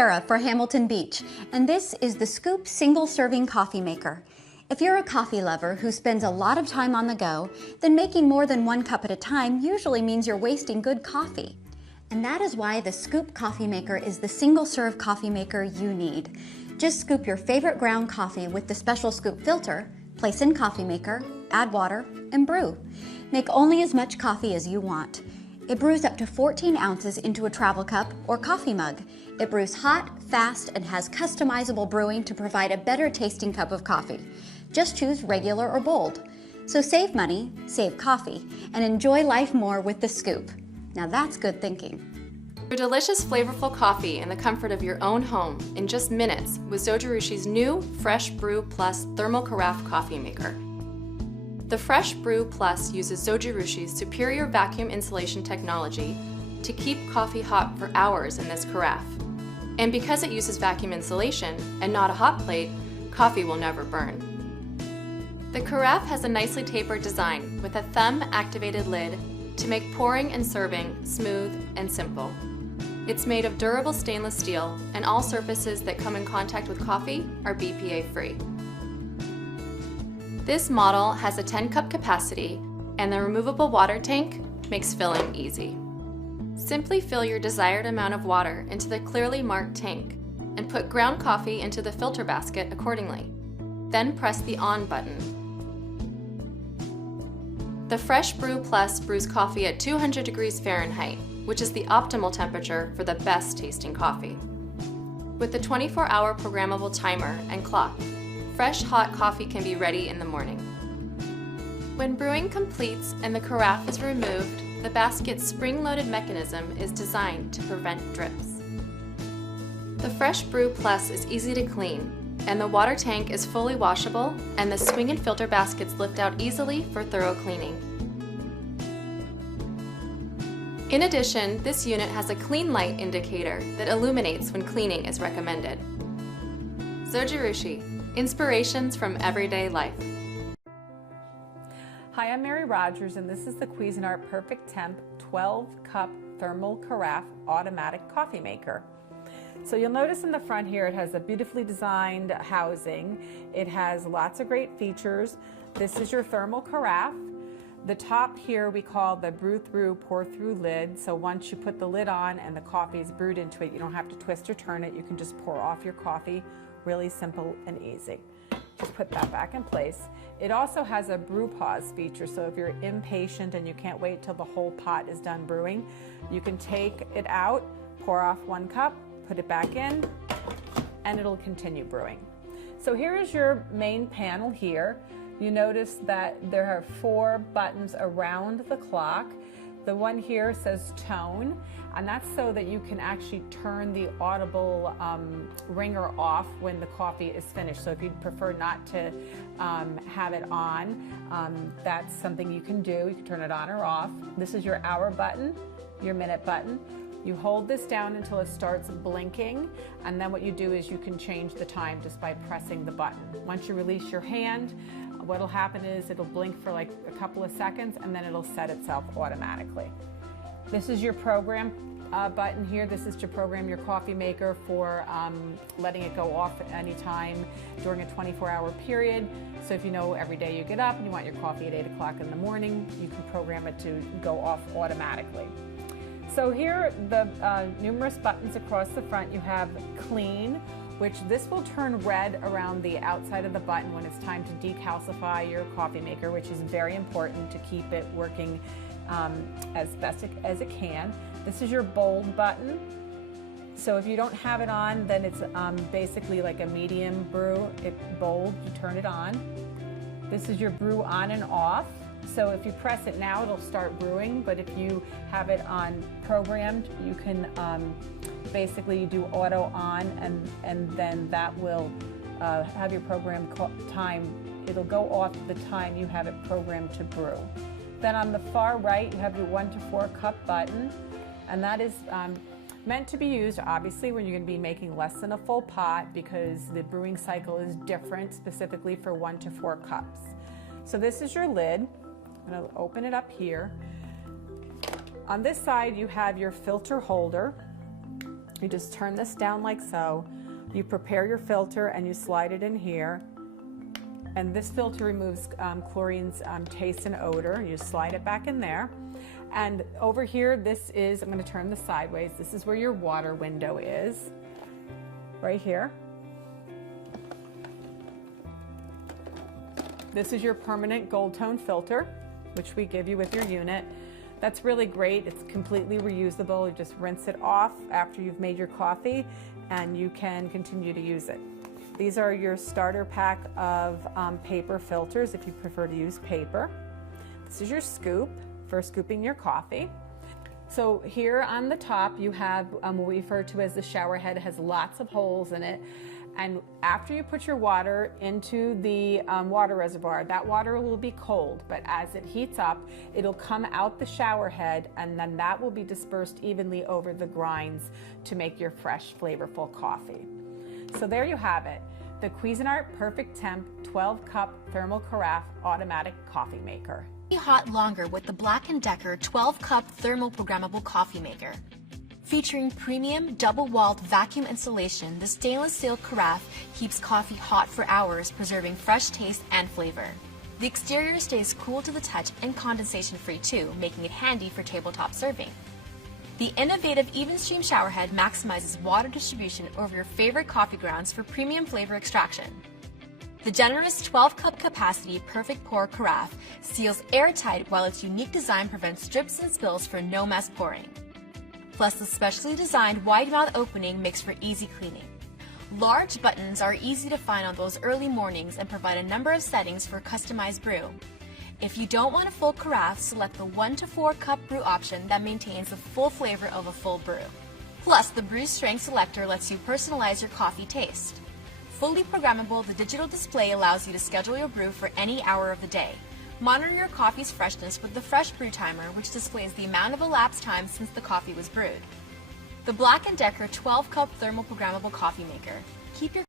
Sarah for Hamilton Beach, and this is the Scoop Single Serving Coffee Maker. If you're a coffee lover who spends a lot of time on the go, then making more than 1 cup at a time usually means you're wasting good coffee. And that is why the Scoop Coffee Maker is the single-serve coffee maker you need. Just scoop your favorite ground coffee with the special scoop filter, place in coffee maker, add water, and brew. Make only as much coffee as you want. It brews up to 14 ounces into a travel cup or coffee mug. It brews hot, fast, and has customizable brewing to provide a better tasting cup of coffee. Just choose regular or bold. So save money, save coffee, and enjoy life more with the Scoop. Now that's good thinking. Your delicious, flavorful coffee in the comfort of your own home in just minutes with Zojirushi new Fresh Brew Plus Thermal Carafe Coffee Maker. The Fresh Brew Plus uses Zojirushi's superior vacuum insulation technology to keep coffee hot for hours in this carafe. And because it uses vacuum insulation and not a hot plate, coffee will never burn. The carafe has a nicely tapered design with a thumb-activated lid to make pouring and serving smooth and simple. It's made of durable stainless steel, and all surfaces that come in contact with coffee are BPA-free. This model has a 10-cup capacity, and the removable water tank makes filling easy. Simply fill your desired amount of water into the clearly marked tank and put ground coffee into the filter basket accordingly. Then press the on button. The Fresh Brew Plus brews coffee at 200 degrees Fahrenheit, which is the optimal temperature for the best tasting coffee. With the 24-hour programmable timer and clock, fresh hot coffee can be ready in the morning. When brewing completes and the carafe is removed, the basket's spring-loaded mechanism is designed to prevent drips. The Fresh Brew Plus is easy to clean, and the water tank is fully washable, and the swing and filter baskets lift out easily for thorough cleaning. In addition, this unit has a clean light indicator that illuminates when cleaning is recommended. Zojirushi, inspirations from everyday life. Hi, I'm Mary Rogers, and this is the Cuisinart Perfect Temp 12-cup thermal carafe automatic coffee maker. So you'll notice in the front here it has a beautifully designed housing. It has lots of great features. This is your thermal carafe. The top here we call the brew through, pour through lid. So once you put the lid on and the coffee is brewed into it, you don't have to twist or turn it. You can just pour off your coffee. Really simple and easy. Just put that back in place. It also has a brew pause feature, so if you're impatient and you can't wait till the whole pot is done brewing, you can take it out, pour off 1 cup, put it back in, and it'll continue brewing. So here is your main panel here. You notice that there are 4 buttons around the clock. The one here says tone, and that's so that you can actually turn the audible ringer off when the coffee is finished. So if you'd prefer not to have it on, that's something you can do. You can turn it on or off. This is your hour button, your minute button. You hold this down until it starts blinking, and then what you do is you can change the time just by pressing the button. Once you release your hand, what'll happen is it'll blink for like a couple of seconds, and then it'll set itself automatically. This is your program button here. This is to program your coffee maker for letting it go off at any time during a 24-hour period. So if you know every day you get up and you want your coffee at 8 o'clock in the morning, you can program it to go off automatically. So here are the numerous buttons across the front. You have clean, which this will turn red around the outside of the button when it's time to decalcify your coffee maker, which is very important to keep it working as best as it can. This is your bold button. So if you don't have it on, then it's basically like a medium brew. Bold, you turn it on. This is your brew on and off. So if you press it now, it'll start brewing, but if you have it on programmed, you can basically do auto on, and then that will have your program time. It'll go off the time you have it programmed to brew. Then on the far right, you have your 1 to 4 cup button, and that is meant to be used obviously when you're going to be making less than a full pot, because the brewing cycle is different specifically for 1 to 4 cups. So this is your lid. I'm going to open it up here. On this side you have your filter holder, You just turn this down like so. You prepare your filter and you slide it in here. And this filter removes chlorine's taste and odor. You slide it back in there. And over here, this is, I'm going to turn this sideways. This is where your water window is, right here. This is your permanent gold tone filter, which we give you with your unit. That's really great. It's completely reusable. You just rinse it off after you've made your coffee and you can continue to use it. These are your starter pack of paper filters if you prefer to use paper. This is your scoop for scooping your coffee. So here on the top you have what we refer to as the shower head. It has lots of holes in it. And after you put your water into the water reservoir, that water will be cold, but as it heats up, it'll come out the shower head and then that will be dispersed evenly over the grinds to make your fresh, flavorful coffee. So there you have it, the Cuisinart Perfect Temp 12-cup thermal carafe automatic coffee maker. Be hot longer with the Black & Decker 12-cup thermal programmable coffee maker. Featuring premium double-walled vacuum insulation, the stainless steel carafe keeps coffee hot for hours, preserving fresh taste and flavor. The exterior stays cool to the touch and condensation-free too, making it handy for tabletop serving. The innovative even stream showerhead maximizes water distribution over your favorite coffee grounds for premium flavor extraction. The generous 12-cup capacity perfect pour carafe seals airtight while its unique design prevents drips and spills for no mess pouring. Plus, the specially designed wide mouth opening makes for easy cleaning. Large buttons are easy to find on those early mornings and provide a number of settings for customized brew. If you don't want a full carafe, select the 1 to 4 cup brew option that maintains the full flavor of a full brew. Plus, the brew strength selector lets you personalize your coffee taste. Fully programmable, the digital display allows you to schedule your brew for any hour of the day. Monitor your coffee's freshness with the Fresh Brew Timer, which displays the amount of elapsed time since the coffee was brewed. The Black & Decker 12-cup thermal programmable coffee maker. Keep your